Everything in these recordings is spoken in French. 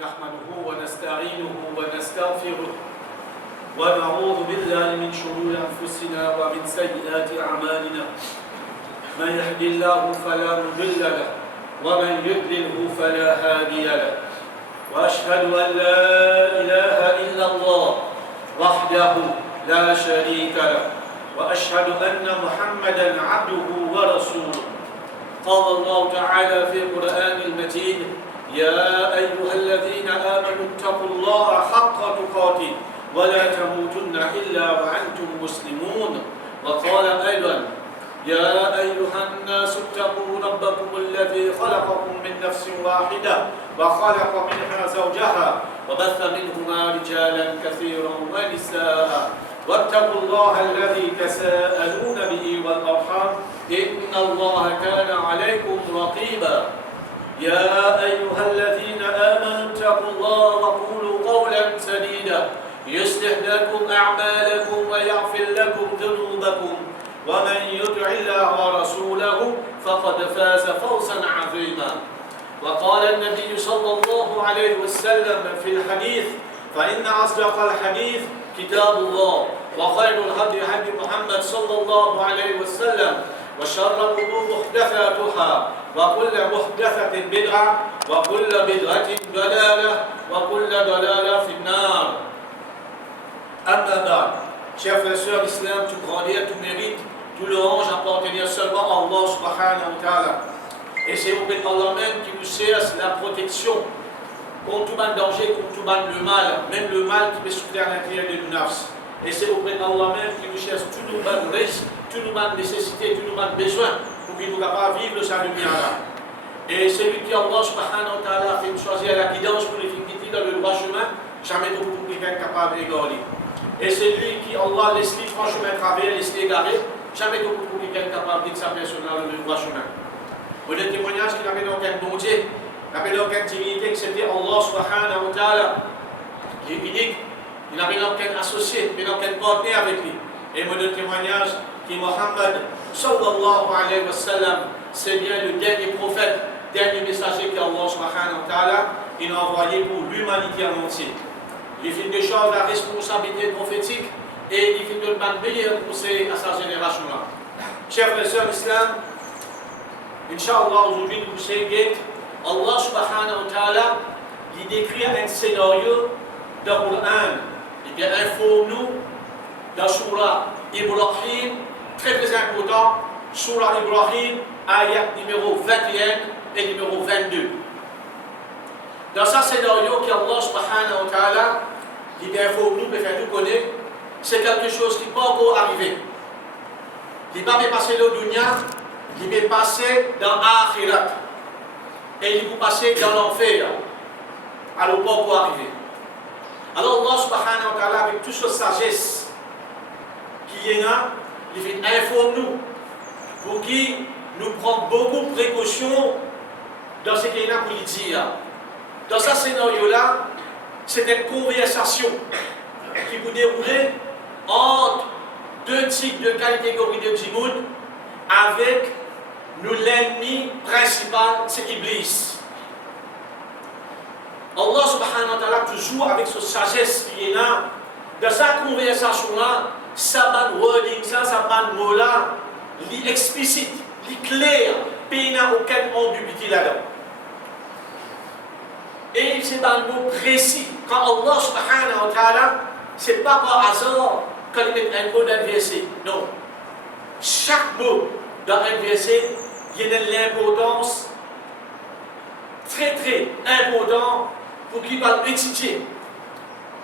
نحمده ونستعينه ونستغفره ونعوذ بالله من شرور أنفسنا ومن سيئات أعمالنا من يهد الله فلا مضل له ومن يضلله فلا هادي له وأشهد أن لا إله إلا الله وحده لا شريك له وأشهد أن محمدا عبده ورسوله قال الله تعالى في القرآن المجيد يا أيها الذين آمنوا اتقوا الله حق تقاته ولا تموتن إلا وأنتم مسلمون وقال أيضا يا أيها الناس اتقوا ربكم الذي خلقكم من نفس واحدة وخلق منها زوجها وبث منهما رجالا كثيرا ونساء واتقوا الله الذي تساءلون به والأرحام إن الله كان عليكم رقيبا يا أيها الذين آمنوا اتقوا الله وقولوا قولا سديدا يصلح لكم أعمالكم ويغفر لكم ذنوبكم ومن يطع الله ورسوله فقد فاز فوزا عظيما وقال النبي صلى الله عليه وسلم في الحديث فإن أصدق الحديث كتاب الله وخير الهدي هدي محمد صلى الله عليه وسلم وشر الأمور محدثاتها وكل محدثة بدعة وكل بدعة ضلالة وكل ضلالة في النار. Amma ba'd. Chers frères et sœurs d'islam, tout grandeur, tout mérite, tout louange appartenir seulement à Allah subhanahu wa ta'ala. Et c'est auprès d'Allah même qui nous cherche la protection contre tout danger, contre tout le mal, même le mal qui peut souffler à l'intérieur de nos nafs. Et c'est auprès d'Allah même qui nous cherche tous nos risques, tous nos nécessités, tous nos besoins, pour qu'il nous capable de vivre sa lumière. Et celui qui Allah subhanahu wa ta'ala a fait choisir la guidance pour les finir dans le droit chemin, jamais de pour quelqu'un capable d'égarer. Et celui qui Allah laisse les francs chemins travers, laisse les égarer, jamais de pour quelqu'un capable de sa personne dans le droit chemin. Pour le témoignage qu'il n'avait aucun bon Dieu, il n'avait aucune divinité, que c'était Allah subhanahu wa ta'ala, qui est unique, il n'avait aucun associé, il n'avait aucun partenaire avec lui. Et mon témoignage qui Mohammed sallallahu alayhi wa sallam, c'est bien le dernier prophète, dernier messager qu'Allah subhanahu wa ta'ala il a envoyé pour l'humanité en entier. Il fait des choses la responsabilité prophétique et il fait de le meilleur conseil à sa génération-là. Chers frères et sœurs d'islam, Inch'Allah, aujourd'hui nous savons Allah subhanahu wa ta'ala il décrit un scénario dans le Coran. Il bien informe-nous dans Surah Ibrahim, très très important, Surah Ibrahim, ayat numéro 21 et numéro 22. Dans ce scénario qu'Allah subhanahu wa ta'ala il bien informe nous, faire nous connaître, c'est quelque chose qui n'est pas encore arrivé. Il va passer dans le dunya, il va passer dans l'akhirat et il va passer dans l'enfer. Alors pas encore arrivé. Alors Allah subhanahu wa ta'ala avec toute sa sagesse qui est là, il fait informe nous pour qu'il nous prenne beaucoup de précautions dans ce qu'il y a pour lui dire. Dans ce scénario-là, c'est une conversation qui vous déroule entre deux types de catégories de djimoun avec l'ennemi principal, c'est Iblis. Allah subhanahu wa ta'ala toujours avec sa sagesse qui est là, dans sa conversation-là, sa ban wording, sa ban mot-là, l'explicite, clair, il n'y a aucune ambiguïté là-dedans. Et c'est dans le mot précis. Quand Allah subhanahu wa ta'ala, ce n'est pas par hasard qu'il met un mot dans le verset. Non. Chaque mot dans un verset, il y a de l'importance très très important pour qu'il va étudier,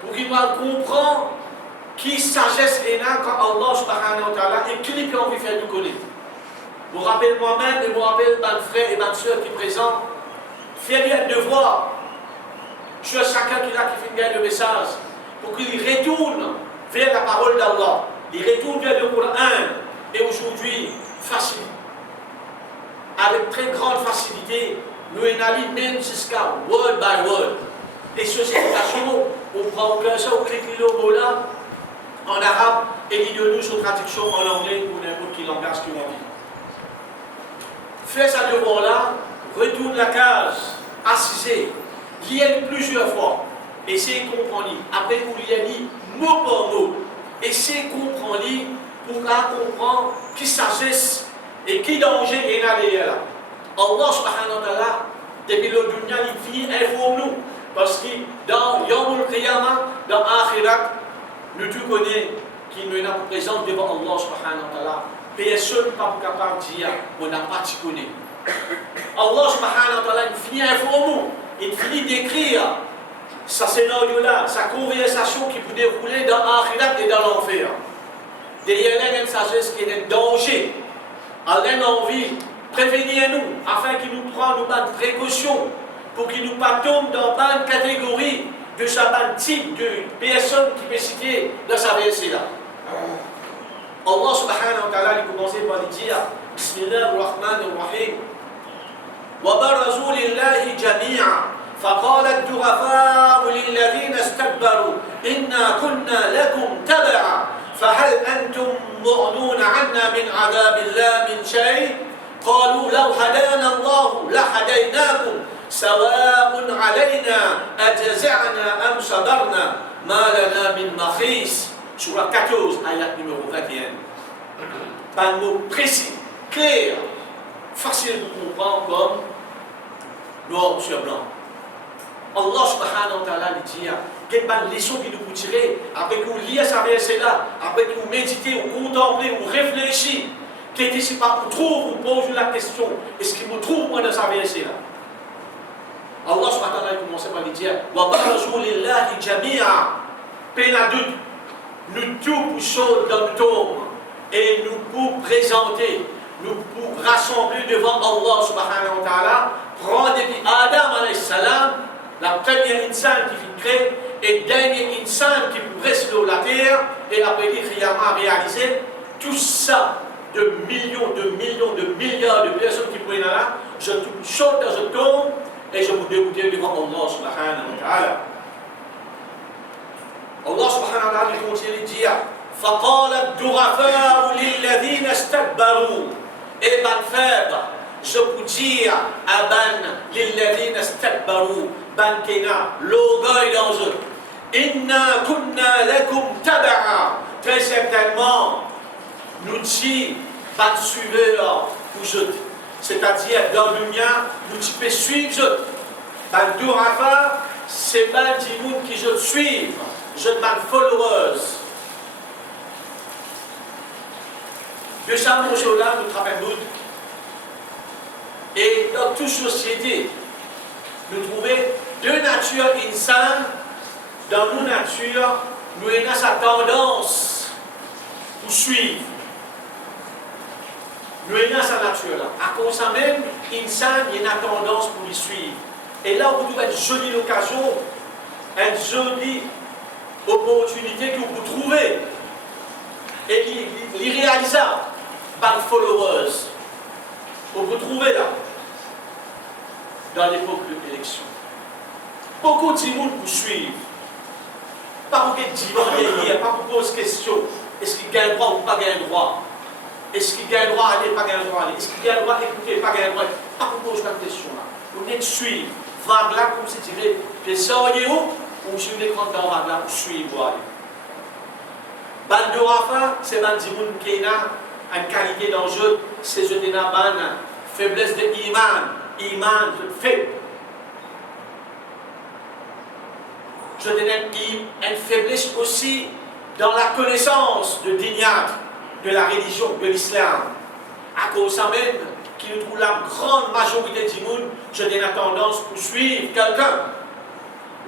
pour qu'il va comprendre qui sagesse est là quand Allah subhanahu wa ta'ala et qui lui envie de faire nous connaître. Je vous rappelle moi-même et je vous rappelle mes frères et mes soeurs qui sont présents, faites un devoir sur chacun qui fait gagner le message pour qu'il retourne vers la parole d'Allah, il retourne vers le Coran et aujourd'hui, facile. Avec très grande facilité, nous allons même jusqu'à word by word. Et sur cette occasion, on prend aucun ça, on clique le mot là en arabe et il donne nous sur traduction en anglais ou n'importe quel langage qui on dit. Fais ce devoir là, retourne la case, assisez, Lisez plusieurs fois. Essayez de comprendre. Après, vous lisez mot par mot. Essayez de comprendre pour comprendre qui sagesse et qui danger est là derrière. Allah subhanahu wa ta'ala, depuis le dunya, il finit informe nous. Parce que dans Yawmul Qiyamah, dans Akhirat, nous tous connaissons qu'il nous est présent devant Allah subhanahu wa ta'ala. Personne n'est pas capable de dire qu'on n'a pas de connaître. Allah subhanahu wa ta'ala, il finit informe nous. Il finit d'écrire ce scénario-là, sa conversation qui peut dérouler dans Akhirat et dans l'enfer. Derrière là, il y a une sagesse qui est un danger. Allah a envie de prévenir nous, afin qu'il nous prenne nos précautions, pour qu'il nous pas tombe dans une catégorie de ce type de personnes qui peut citer dans sa verset-là. Allah subhanahu wa ta'ala, il commençait par dire Bismillah ar-Rahman ar-Rahim. وبرزوا لله جميعا فقال الضعفاء للذين استكبروا إنا كنا لكم تبعا فهل أنتم مغنون عنا من عذاب الله من شيء قالوا لو هدانا الله لهديناكم سواء علينا أجزعنا أم صبرنا ما لنا من محيص. Surah 14, ayat numéro 21. Par un mot précis, clair, facile de comprendre comme noir sur blanc. Allah subhanahu wa ta'ala dit quelle bonne leçon qu'il nous peut tirer après que vous lisez ce verset-là, après que vous méditez, vous contemplez, vous réfléchissez. Qu'est-ce que c'est pas pour trouver, vous posez la question, est-ce qu'il me trouve moi dans ce verset-là? Allah subhanahu wa ta'ala commence par lui dire wa barazu lillahi jami'a. Peine à doute, nous tous poussons dans le tombe et nous pour présenter, nous pour rassembler devant Allah subhanahu wa ta'ala, prendre depuis Adam alayhi salam, la première insan qui fut créée et dernier insan qui reste sur la terre, et après l'Ikhiyama réalisé, tout ça de millions, de milliards de personnes qui prennent là, je saute dans ce tombe et je vous dégoûte devant Allah subhanahu wa ta'ala. Allah subhanahu wa ta'ala continue de dire فَقَالَ الدُّعَفَاءُ لِلَّذِينَ اسْتَكْبَرُوا. Et ban faible, je vous dire à ban لِلَّذِينَ اسْتَكْبَرُوا, ban kena, l'orgueil dans eux. Inna kunna lakum taba'a. Très certainement, nous disons, ban suiveur pour eux. C'est-à-dire, dans le dunya, nous pouvons suivre eux. Ban durafa, c'est ban dimoun qui je suivent. Je ban followers. De ça, nous là, nous travaillons. Et dans toute société, nous trouvons deux natures insanes. Dans nos natures, nous avons sa tendance pour suivre. Nous avons sa nature là. À cause de même, insan, il y a une tendance pour lui suivre. Et là, vous trouvez une jolie occasion, une jolie opportunité que vous trouvez. Et l'irréalisable par les followers. Vous vous trouvez là, dans l'époque de l'élection. Beaucoup de gens vous suivent. Pas pour qu'ils disent derrière, pas pour poser question. Est-ce qu'il gagne droit ou pas gagne droit? Est-ce qu'il gagne droit à aller, pas gagne droit à aller? Est-ce qu'il gagne droit à écouter, pas gagne droit à aller? Pas pour poser cette question-là. Vous venez de suivre. Vague là, comme si tu veux, les sortir où? Ou si vous voulez prendre dans vague là pour suivre. Ban de Rafa, c'est ban dimoun qui a une qualité d'enjeu, c'est je n'ai pas une faiblesse de iman. Iman, je fais. Je donne une faiblesse aussi dans la connaissance de Dignat, de la religion, de l'islam. À cause de ça même, qui nous trouve la grande majorité du monde, je donne la tendance pour suivre quelqu'un.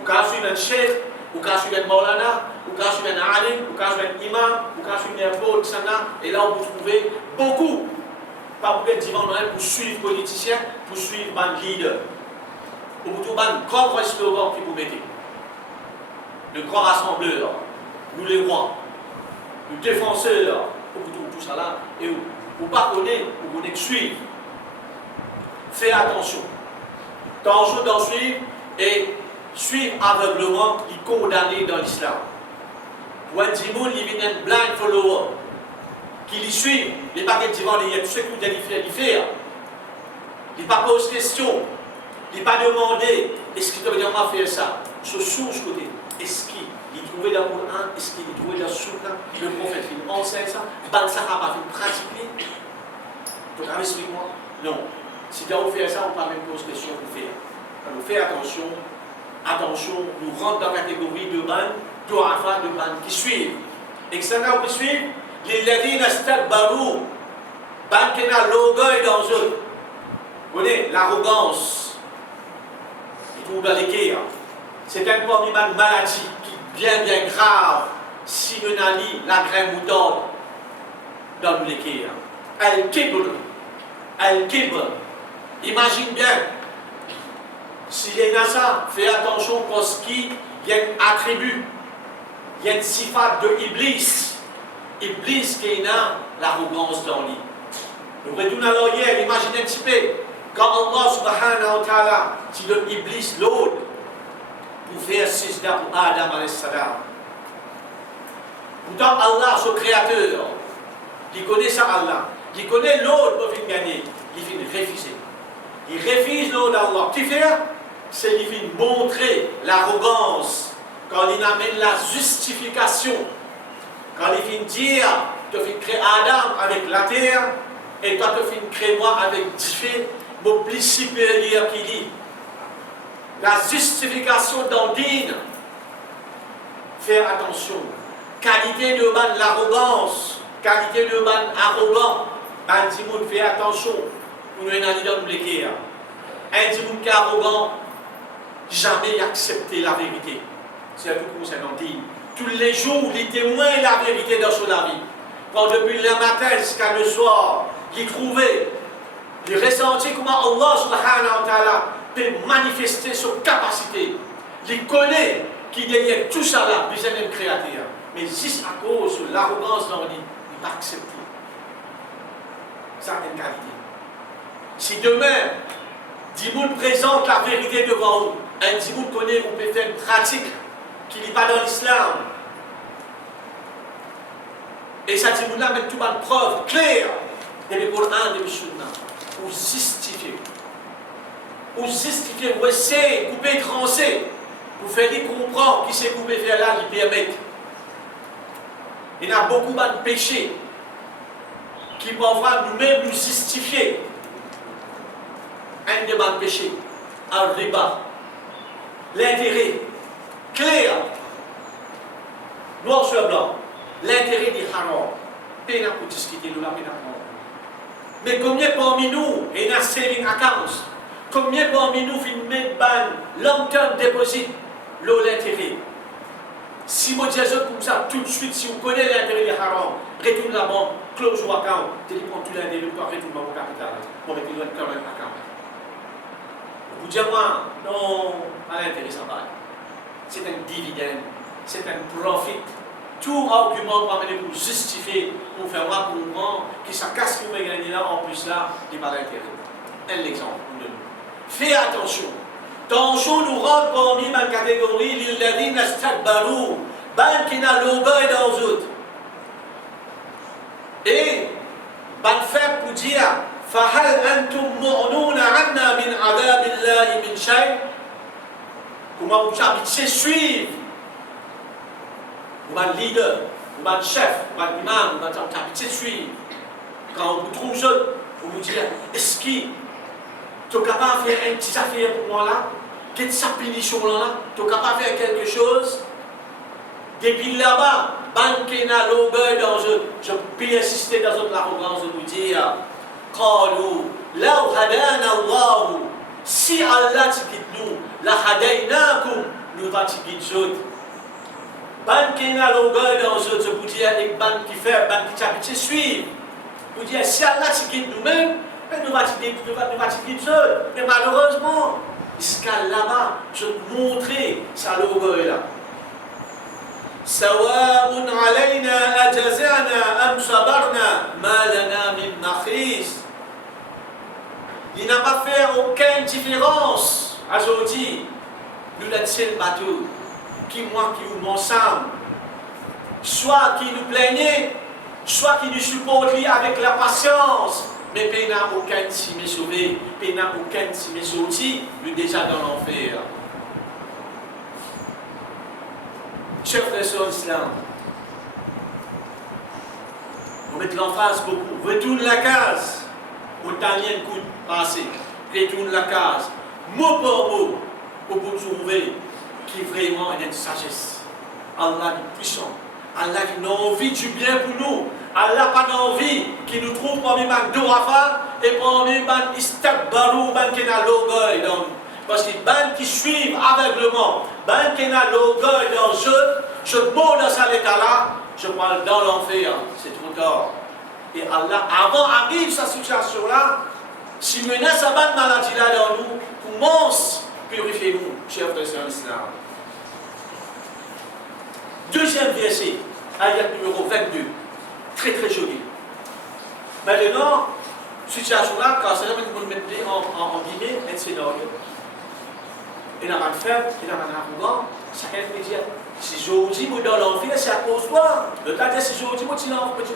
Ou quand suivre un chef, ou quand suivre un maulana, ou quand suivre un alim, ou quand suivre un imam, ou quand suivre un apôtre, et là on peut trouver beaucoup, pas beaucoup de divans pour suivre les politiciens, pour suivre les leaders. Ou pour trouver un grand slogan qui vous mettez. Le grand rassembleur, nous les rois, le défenseur, tout ça là, et vous pas connaître, vous connaissez suivre. Faites attention. Danger d'en suivre et suivre aveuglement qui est condamné dans l'islam. Pour un dimoun, il vient un blind follower qui les suit, les paquets de divans, il y a tout ce que vous devez faire. Il ne pas pose question. Il n'a pas demandé, est-ce qu'il devait vraiment faire ça? Ce source côté, est-ce qu'il trouvait dans le Coran, est-ce qu'il trouvait dans le Sunna, le prophète, il enseigne ça, ban Sahaba, il pratique. Donc, explique-moi. Non. Si tu as fait ça, on ne peut même pas question pour faire. Alors, fais attention, nous rentrons dans la catégorie de ban, de rafa, de ban qui suivent. Et que ça n'a pas suivre, les ladines astakbaru, ban qui n'a l'orgueil dans eux. Vous voyez, l'arrogance. Ils trouvent dans l'équerre. C'est un peu une maladie qui est bien grave si on a mis la graine moutarde dans l'équerre. Al-Kibr. Imagine bien, s'il y a ça, fais attention parce qu'il y a un attribut, il y a une sifat de Iblis. Iblis qui a l'arrogance dans lui. Nous retournons alors hier, imaginez un petit peu, quand Allah subhanahu wa ta'ala dit de Iblis l'autre pour faire sijda pour Adam alayhi salam. Pourtant Allah, son créateur, il connaît ça Allah. Il connaît l'autre pour finir gagner. Il finit refuser. Il refuse l'autre d'Allah. Tu fais? C'est qu'il finit montrer l'arrogance. Quand il amène la justification. Quand il finit dire, tu finis créer Adam avec la terre, et toi tu finis créer moi avec Dieu, mon plus supérieur qui dit. La justification d'Andine. Faire attention. Qualité de l'arrogance. Qualité de arrogant. Un petit monde fait attention, nous n'avons pas dans le cas. Un petit monde qui est arrogant, jamais accepter la vérité. C'est un peu comme ça dans dit. Tous les jours, il témoigne la vérité dans son vie. Quand depuis le matin jusqu'à le soir, il trouvait, il ressentit comment Allah subhanahu wa ta'ala peut manifester son capacité. Il connaît qu'il y a tout ça là, puis c'est un créateur. Mais juste à cause de l'arrogance dans lui, il n'a pas accepté. Certaines qualités. Si demain, Dimoun présente la vérité devant vous, un Dimoun connaît ou peut faire une pratique qui n'est pas dans l'islam, et ça Dimoun-là met tout une preuve claire de le Coran et de le Sunna, pour justifier. Pour justifier, pour essayer, couper, trancher, pour faire les comprendre qui s'est coupé faire là, il permet. Il y a beaucoup de péchés qui peuvent nous-mêmes nous justifier un débat de péché, un riba, l'intérêt clair, noir sur blanc, l'intérêt des haram, peine pour discuter, nous la peine à prendre. Mais combien parmi nous, et dans saving accounts, combien parmi nous mettent long term deposit, l'intérêt? Si vous dites comme ça tout de suite, si vous connaissez l'intérêt des haram, retourne la banque, close your account, tu prends tout l'intérêt, tu retourne mon capital. Bon, mais tu dois être account. Vous dites moi, non, pas l'intérêt, ça va. C'est un dividende, c'est un profit. Tout argument va venir pour justifier, pour faire moi comprendre que ça casse que vous gagnez là, en plus là, il n'y a pas d'intérêt. Un exemple, nous donnons. Fais attention. Attention, nous rentrons parmi ma catégorie, l'illadine astakbaru, ban qui n'a l'orgueil dans eux. Et, ban fait pour dire, fahal antum mu'nuna anna min adabillahi min shay. Comment vous habitez suivre? Vous êtes leader, vous êtes chef, vous êtes imam, vous êtes habité suivre. Quand on vous trouve jeune, vous vous dites, est-ce qu'il tu es capable de faire une petite affaire pour moi là? Qu'est-ce que ça pénition là? Tu es capable de faire quelque chose? Depuis là-bas, banque n'a l'orgueil dans eux. Je peux insister dans notre arrogance de vous dire, Qalu, law hadana Allah, si Allah te guide nous, la hadaynakum, nous va te guider d'autres. Banque n'a l'orgueil dans eux, je vous dis, avec banque qui fait, banque qui t'habite suivre. Vous dites, si Allah te guide nous-mêmes, nous va te guider seul. Mais malheureusement, jusqu'à là-bas, je te montrer ça l'orgueil là. سواء علينا أجزعنا أم صبرنا ما لنا من محيص. Il n'a pas fait aucune différence aujourd'hui. Nous laissons le bateau qui moi qui nous ensemble, soit qui nous plaignait, soit qui nous supporte avec la patience. Mais il n'y a aucun qui m'est sauvé, il n'y a aucun qui m'est sorti, lui déjà dans l'enfer. Chers frères et sœurs d'islam, on met l'emphase beaucoup. Retourne la case. Au dernier coup de passé. Retourne la case. Mot par mot. Pour trouver qui vraiment est une sagesse. Allah est puissant. Allah qui a envie du bien pour nous. Allah n'a pas envie qu'il nous trouve parmi les Dorafa et parmi les Istakbarou, qui ont l'orgueil. Parce que les qui suivent aveuglement, les qui ont l'orgueil dans le jeu, je mors dans cet état-là, je parle dans l'enfer. C'est trop tard. Et Allah, avant arrive cette situation-là, si menace à cette maladie-là dans nous, commence à purifier nous, chers frères et sœurs d'islam. Deuxième verset, ayat numéro 22. Très très joli. Maintenant, situation-là, quand c'est là, on met en guillemets un scénario. Il n'a rien de faible, il n'a rien d'arrogant, ça peut dire. Si je dis que dans l'enfer, c'est à cause de toi. Le temps de si je dis que tu es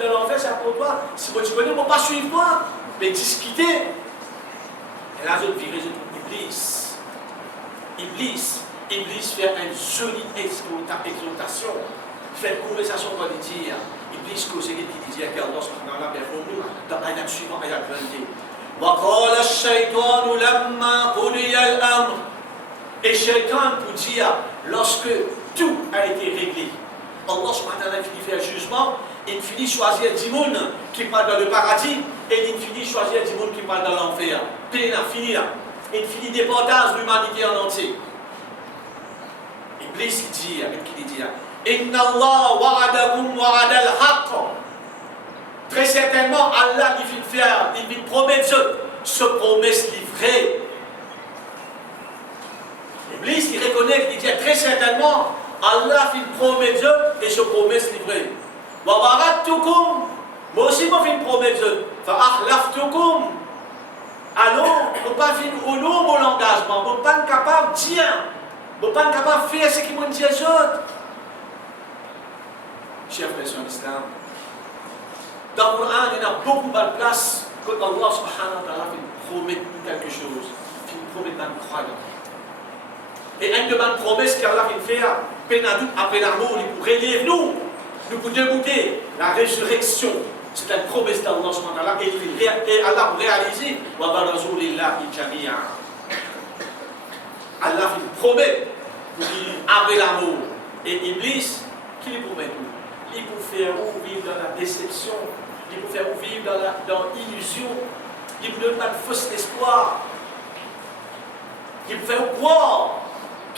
dans l'enfer, c'est à cause de toi. Si tu connais, on ne va pas suivre toi. Mais discuter. Et là, je dirais, Iblis fait une jolie exhortation. Fait une conversation pour lui dire. Iblis, c'est qui disait qu'Allah subhanahu wa ta'ala dans l'ayat suivant, ayat 22. وَقَالَ الشَّيْطَانُ لَمَّا قُضِيَ الْأَمْرُ. Et Shaitan pour dire, lorsque tout a été réglé, Allah subhanahu wa ta'ala finit faire jugement, il finit choisir 10 personnes qui partent dans le paradis et il finit choisir 10 personnes qui partent dans l'enfer. Puis il a fini là. Il finit déportage de l'humanité en entier. Iblis dit, avec qui il dit, Inna Allah wa'adakum wa'adal haqq. Très certainement, Allah il vient promettre ce promesse livrée. Iblis, il reconnaît qu'il dit très certainement, Allah fait une promesse et ce promesse livrée. Wa barattukum, moi aussi, moi, fait une promesse. Fa akhlaftukum. Alors, on ne peut pas faire au nom mon engagement, on ne peut pas être capable de dire, on ne peut pas être capable de faire ce qu'ils m'ont dit les autres. Chers frères et sœurs d'islam, dans le Coran, il y a beaucoup de place que Allah subhanahu wa ta'ala promet quelque chose, il promet dans le croyant. Et une de mes promesses qu'Allah fait faire, après l'amour, il pour relève nous pour débouter la résurrection. C'est une promesse d'Allah subhanahu wa ta'ala et Allah pour réaliser. Wa barazulillah jami'a. Allah fait promet après l'amour. Et Iblis, qui lui promet tout? Il pour faire vivre dans la déception, il pour faire vivre dans l'illusion, il pour donner un faux espoir, il pour faire croire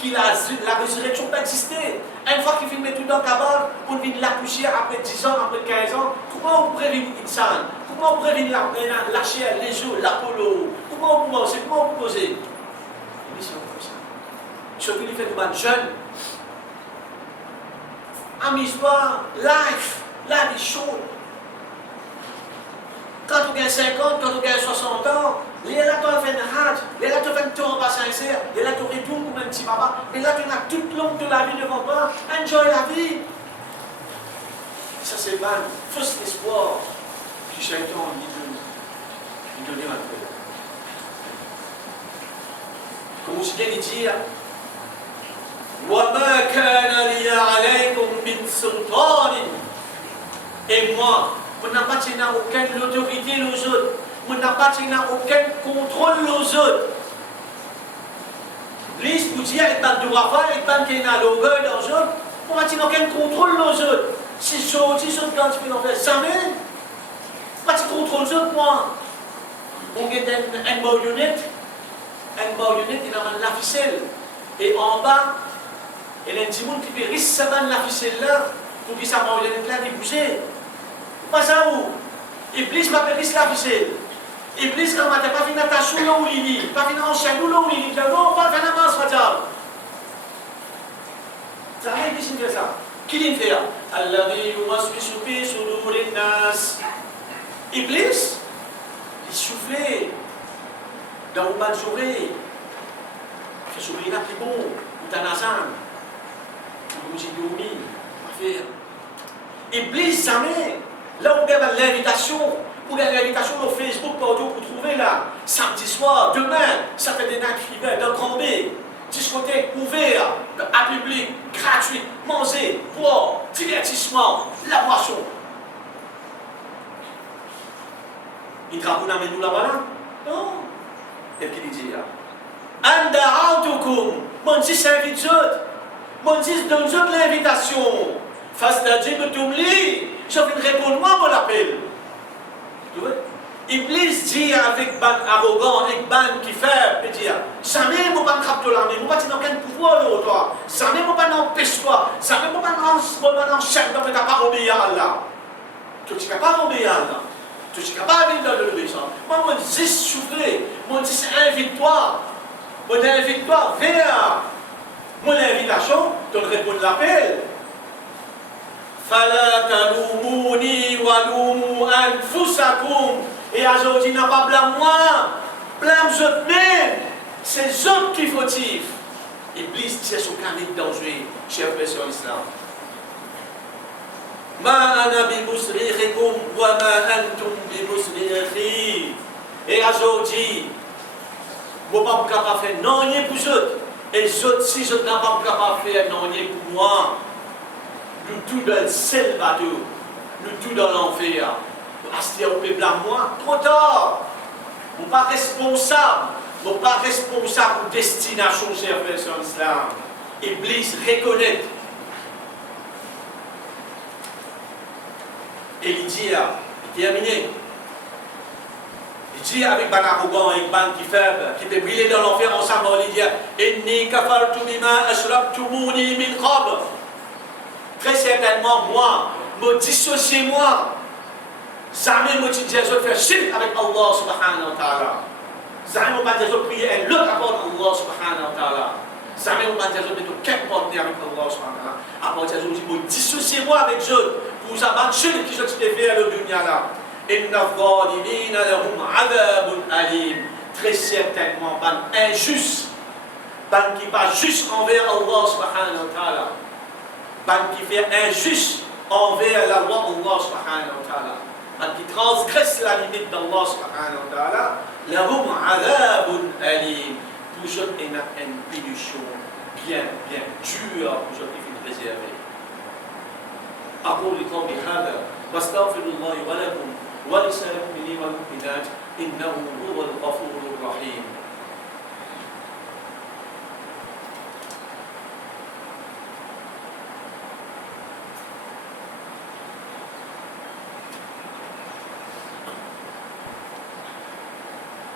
que la résurrection peut exister. Une fois qu'il filme tout dans le cabane, on vient l'accoucher après 10 ans, après 15 ans, comment on prévient Insan? Comment on prévient la chair, les jours, l'Apollo? Comment on poser? Iblis, c'est comme ça. Surtout, il fait de bonnes jeunes. Amuse-toi, life est chaude. Quand tu as 50, quand tu as 60 ans, les là tu as fait un hajj, les là tu as fait un tour en bas sincère, les là tu retournes comme un petit papa, mais là tu as toute longue de la vie devant toi, enjoy la vie. Ça c'est mal, fausse espoir que Shaitan lui donne un peu. Comme aussi bien dire, وَمَا كَانَ لِيَ عَلَيْكُمْ مِنْ سُلْطَانٍ. Et moi, on n'a pas tenu aucune autorité aux autres. On n'a pas tenu aucun contrôle aux autres. L'Is vous dit, il y a des droits, il y a des l'orgueil dans les autres. On n'a tenu aucun contrôle aux autres. Si je suis quand tu peux en faire jamais, pas de contrôle aux autres, moi. On a une marionnette, il a la ficelle. Et en bas, il y a un petit monde qui peut risquer la ficelle là, pour que sa marionnette là bouger. Pas ça où Iblis m'a fait la ficelle. Iblis, quand il n'a pas fait l'attache là où il dit, pas fait l'enchaîne là où il dit, non, pas fait la masse, madame. Ça n'a Iblis fait ça. Qui l'a fait? Alladhi yuwaswisu fi sudurin nas. Iblis, il soufflait dans une bonne journée. Il fait sourire là, plus bon, ou Tanazan, ou Mujidioumi, on va faire. Iblis, jamais. Là où il y a l'invitation, Ou il y a l'invitation au Facebook partout pour trouver là. Samedi soir, demain, Saturday Night Fever, dans Cambé. Discothèque ouverte, à public, gratuite, manger, boire, divertissement, la boisson. Il drapeau n'a nous là-bas là? Non. Et puis il dit là. Anda autukum, mon Dieu s'invite d'autres. Mon Dieu donne d'autres l'invitation. Fastadjib tumli, je viens répondre moi mon appel. Tu vois? Iblis dit avec ban arrogant, avec ban qui fait, il dit, jamais mon ban capte l'armée, mon ban n'a aucun pouvoir de toi, jamais mon ban n'empêche toi, jamais mon ban n'enchaîne dans ta part obéir à Allah. Tu es capable d'obéir à Allah, tu es capable de l'obéissance. Moi, mon Dieu soufflé, mon Dieu invite-toi, mon invite-toi vers mon invitation, tu réponds l'appel. Fala talumuni walumu anfusakum. Et aujourd'hui, n'a pas blâme moi, blâme eux même. C'est eux qui fautifs. Iblis tient son carnet de danger, chers frères sur l'islam. Ma ana bi musrihikum wa ma antum bi musrihi. Et aujourd'hui, vous n'êtes pas capable de faire non, rien pour eux. Et eux, si je n'ai pas capable de faire non, rien pour moi, nous tous dans le seul bateau, nous tous dans l'enfer. Astia au peuple à moi, trop tard. Vous n'êtes pas responsable. Vous n'êtes pas responsable pour destination, chers frères sur l'islam. Iblis reconnaît. Et il dit, il terminé. Il dit avec ban arrogant, avec ban qui faible, qui peut briller dans l'enfer ensemble, il dit, Inni kafartu bima ashrabtumuni min qabl. Très certainement, moi, me dissociez moi. Jamais moi tu dis à faire shirk avec Allah subhanahu wa ta'ala. Jamais moi tu dis prier un autre rapport Allah subhanahu wa ta'ala. Jamais moi tu dis mettre aucun partenaire avec Allah subhanahu wa ta'ala. Après tu dis moi dissociez-moi avec eux pour ça ban shirk qui je t'ai fait à le dunya là. Inna zalimina lahum adhabun alim. Très certainement ban injuste. Ban qui pas juste envers Allah subhanahu wa ta'ala. Ban qui fait injuste envers la loi Allah subhanahu wa ta'ala. Qui transgresse la limite d'Allah subhanahu wa ta'ala, lahum adhabun alim. Pour eux, il y a une punition bien dure pour eux qui finit réservée. أقول قولي هذا واستغفر الله ولكم ولسائر المؤمنين والمؤمنات إنه هو الغفور الرحيم.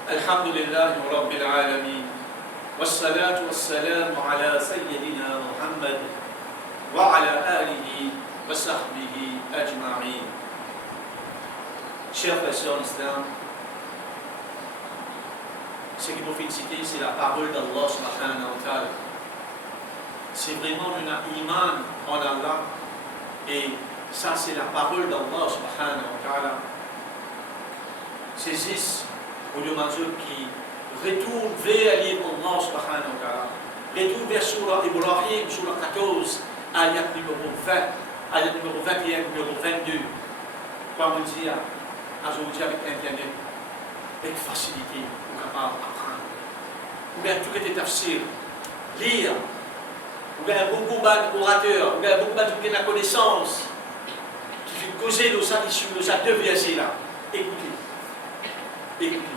الحمد لله رب العالمين والصلاة والسلام على سيدنا محمد وعلى آله وصحبه أجمعين. Chers frères sur l'islam, ce qu'il nous fait citer, c'est la parole d'Allah subhanahu wa ta'ala. C'est vraiment un iman en Allah et ça c'est la parole d'Allah subhanahu wa ta'ala. Saisissent au demandeur qui retourne vers Allah subhanahu wa ta'ala, retourne vers Surah Ibrahim, Surah 14, ayat numéro 20, ayat numéro 21, numéro 22. Comme on dit aujourd'hui avec Internet, avec facilité, on est capable d'apprendre. Ou bien tout est tafsir, lire, ou bien beaucoup d'orateurs, ou bien beaucoup de la connaissance, qui fait causer nos issues, nos deux versets là. Écoutez. Écoutez.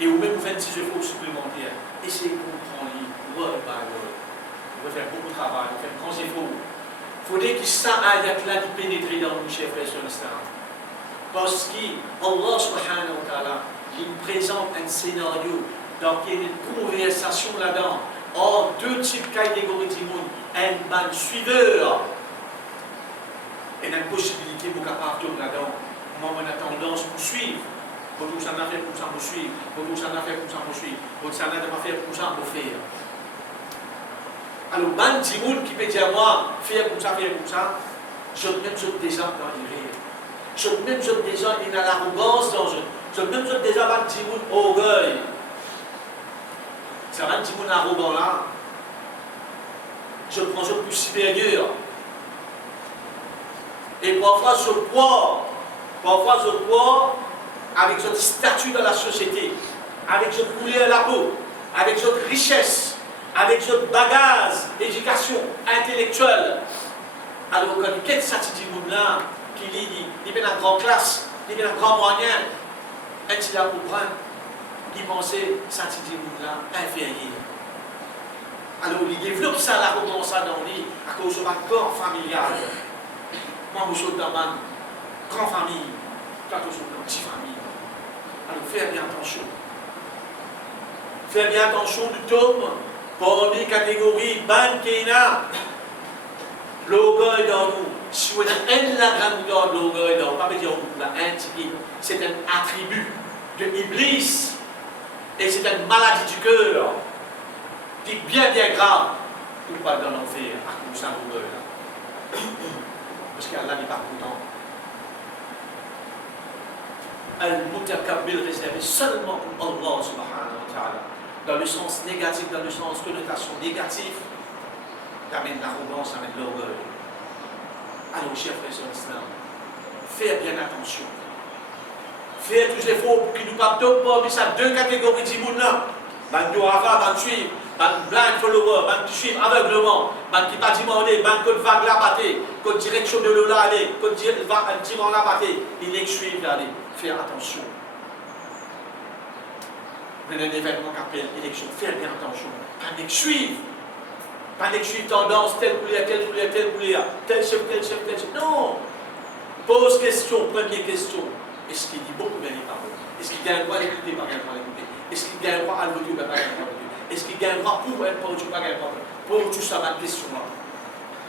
Et ou même 26 efforts supplémentaires. Essayez de comprendre word by word. On va faire beaucoup de travail, on va faire de grands efforts. Il faudrait que ça ayat là qui pénétrer dans nos chers frères sur l'islam. Parce qu'Allah subhanahu wa ta'ala, il présente un scénario dans lequel il y a une conversation là-dedans entre deux types de catégories de monde, un ban suiveur et une possibilité pour capable de là-dedans. Moi, on a tendance pour suivre. Beaucoup ça n'a fait pour ça, pour suivre. Beaucoup ça n'a fait pour ça, pour suivre. Beaucoup ça n'a pas fait pour ça, pour faire. Alors, ban de monde qui peut dire moi, faire comme ça, je même je déjà dans les rires. Je même je déjà il a l'arrogance dans eux. Je même je déjà ban de monde orgueil. Ça va de monde arrogant là. Je prends plus supérieur. Et parfois je crois Parfois, je crois avec votre statut dans la société, avec votre couleur à la peau, avec votre richesse, avec votre bagage, éducation intellectuelle. Alors, quand il y a cette là qui dit, il vient dans la grande classe, il vient dans la grande moyen, et il a compris, il pensait cette là inférieur. Alors, il développe ça là, comment ça dans lui, à cause de ma corps familial. Moi, je suis dans ma grande famille, toi, je suis dans ma petite famille. Alors, fais bien attention. Fais bien attention du tome. Pour les catégories, ban kena, l'orgueil dans nous. Si on a un la grandeur de l'orgueil dans nous, pas dire la intimité, c'est un attribut de Iblis et c'est une maladie du cœur qui est bien grave pour pas dans l'enfer à cause de l'orgueil. Parce qu'Allah n'est pas content. Al-Mutakabbir réservé seulement pour Allah subhanahu wa ta'ala. Dans le sens négatif, dans le sens connotation négative, t'amènes l'arrogance, t'amènes l'orgueil. Alors, chers frères et sœurs d'Islam, faites bien attention. Faites tous les efforts pour qu'il nous pas parmi ces deux catégories d'immunes-là. Ban doava, ban suivre, ban blind follower, ban qui suivent aveuglement, ban qui pas demander, ban code vague la battre, code direction de l'eau là aller, code divan la battre, il est suivre là aller. Faites attention. Un événement qui appelle élection, faites bien attention. Pas suivre. Pas suivre tendance, telle couleur, telle couleur, telle couleur, tel chef, tel chef, tel chef. Non! Pose question, première question. Est-ce qu'il dit beaucoup bien les paroles? Est-ce qu'il gagne le droit à l'écouter, pas gagne le droit à l'écouter? Est-ce qu'il gagne le droit à le voter, pas gagne le droit à le voter? Est-ce qu'il gagne le droit pour être pour pas gagne le droit? Pour tout ça, ma question là.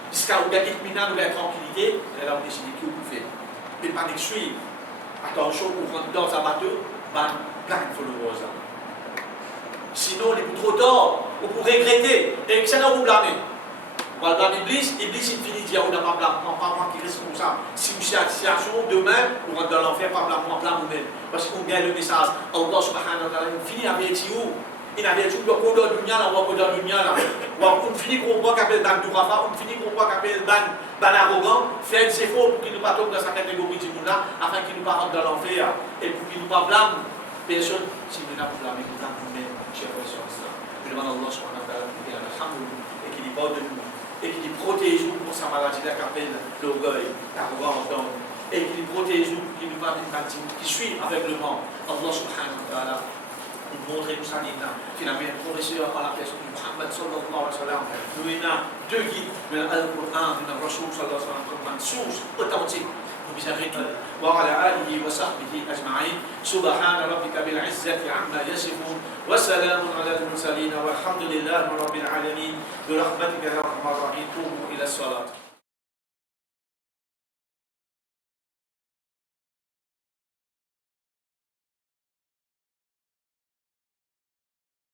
Puisqu'il y a une équipement, une tranquillité, là on décide qui vous fait. Mais pas suivre. Attention, pour rentrer dans un bateau, plein de followers. Sinon, on est trop tard, on pourrait regretter, et ça n'a pas blâmer. On va blâmer Iblis, Iblis il finit de dire on n'a pas blâme, on pas moi qui est responsable. Si vous êtes en situation, demain, on rentre dans l'enfer, pas blâme, on blâme vous-même. Parce qu'on gagne le message. Allah subhanahu wa ta'ala, il finit avec vous. Il avait dit, on va dans l'union, on va dans l'union, on finit qu'on voit qu'appelle Ban Dourafa, on finit qu'on voit qu'appelle Ban arrogant, faire des efforts pour qu'il ne pas tombe dans sa catégorie de monde-là, afin qu'il ne pas rentre dans l'enfer, et pour qu'il ne pas blâme personne, si nous n'avons pas blâmé, nous blâme nous-mêmes. Je demande à Allah subhanahu wa ta'ala et qu'il y pardonne nous et qu'il y protège nous pour sa maladie qui appelle l'orgueil, l'arrogance et qu'il y protège nous pour qu'il nous parle d'une bâtiment qui suit avec le vent. Allah subhanahu wa ta'ala nous montre nous ça finalement un professeur à la personne de Muhammad sallallahu alayhi wa sallam. Nous avons deux guides, le Al-Qur'an et le Rasoul sallallahu alayhi wa sallam comme une source authentique. وعلى آله وصحبه أجمعين سبحان ربك بالعزة عما يصفون وسلام على المرسلين والحمد لله رب العالمين برحمتك يا أرحم الراحمين قوموا إلى الصلاة